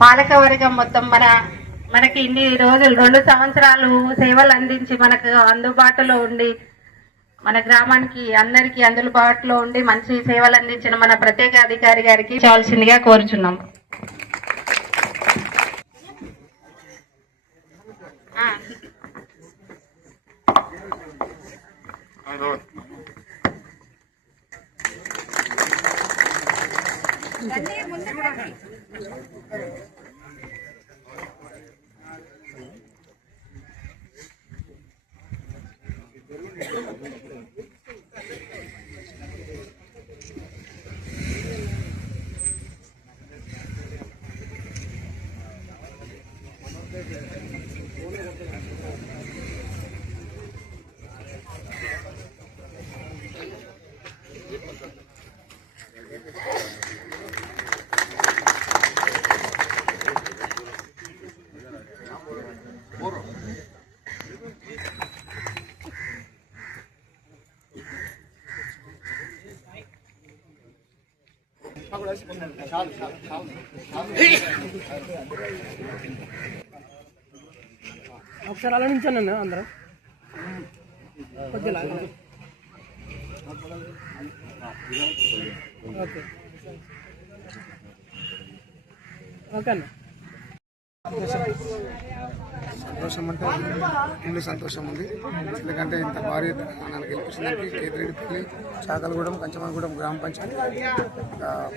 పాలకవర్గం మొత్తం మనకి ఇన్ని రోజులు 2 సంవత్సరాలు సేవలు అందించి మనకు అందుబాటులో ఉండి మన గ్రామానికి అందరికీ అందుబాటులో ఉండి మంచి సేవలు అందించిన మన ప్రత్యేక అధికారి గారికి చాల్సిందిగా కోరుచున్నాం. ఒకసారి అలా నించాను అందరం ఓకే ఓకే అన్న. సంతోషం అంటే ఫుల్ సంతోషం ఉంది. ఎందుకంటే ఇంత భారీ నన్ను గెలిపించడానికి కేతిరెడ్డిపల్లి, చాకలగూడెం, కంచమనగూడెం గ్రామ పంచాయతీ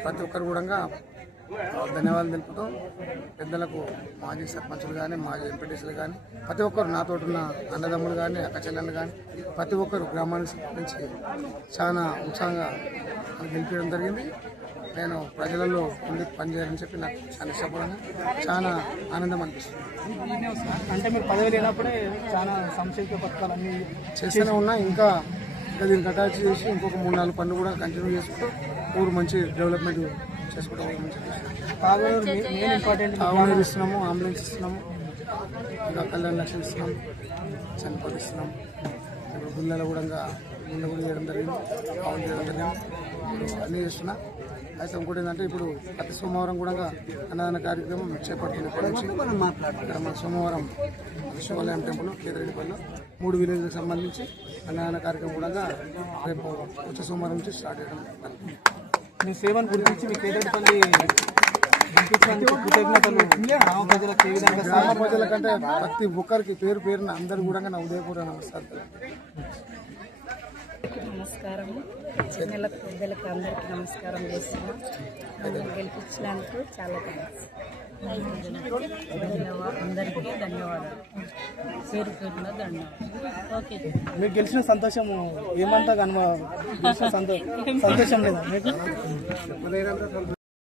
ప్రతి ఒక్కరు కూడా ధన్యవాదాలు తెలుపుతూ పెద్దలకు మాజీ సర్పంచులు కానీ మాజీ ఎంపీటీసీలు కానీ ప్రతి ఒక్కరు నాతోటున్న అన్నదమ్ములు కానీ అక్క చెల్లెళ్ళు కానీ ప్రతి ఒక్కరు గ్రామానికి సంబంధించి చాలా ఉత్సాహంగా గెలిపించడం జరిగింది. నేను ప్రజలలో ఉండి పనిచేయాలని చెప్పి నాకు చాలా ఇష్టపడంగా చాలా ఆనందం అనిపిస్తుంది. అంటే మీరు పదవి లేనప్పుడే చాలా సంక్షేమ పథకాలు అన్నీ చేస్తూనే ఉన్నా. ఇంకా దీనికి అటాచ్ చేసి ఇంకొక 3-4 పనులు కూడా కంటిన్యూ చేసుకుంటూ ఊరు మంచి డెవలప్మెంట్ చేసుకుంటాం. తాగునీరు ఇస్తున్నాము, అంబులెన్స్ ఇస్తున్నాము, ఇంకా కళ్యాణ లక్ష్యం ఇస్తున్నాము, చనిపోతే ఇస్తున్నాము. ఇప్పుడు గుళ్ళలో కూడా గుళ్ళ కూడా చేయడం జరిగింది, పావులు చేయడం జరిగింది. ఇప్పుడు అన్నీ చేస్తున్నా. అయితే ఇంకోటి ఏంటంటే ఇప్పుడు ప్రతి సోమవారం కూడా అన్నదాన కార్యక్రమం చేపడుతుంది. ఇక్కడ నుంచి ఇక్కడ మన సోమవారం శివాలయం టెంపుల్ కేతిరెడ్డిపల్లిలో 3 విలేజ్లకు సంబంధించి అన్నదాన కార్యక్రమం కూడా రేపు వచ్చే సోమవారం నుంచి స్టార్ట్ చేయడం. మీ సేవను గురించి మీ కేతిరెడ్డిపల్లి కృతజ్ఞతలు గ్రామ ప్రజలకు ఏ విధంగా? గ్రామ ప్రజల కంటే ప్రతి ఒక్కరికి పేరు పేరున అందరు కూడా నా ఉదయపూర్వ నమస్కారం. నమస్కారం. చిన్నలకు పెద్దలకు అందరికీ నమస్కారం చేస్తున్నాం. నన్ను గెలిపించినందుకు చాలా థ్యాంక్స్. అందరికీ ధన్యవాదాలు. పేరు పేరున ధన్యవాదాలు. ఓకే. మీకు గెలిచిన సంతోషం ఏమంతా సంతోషం లేదా మీకు?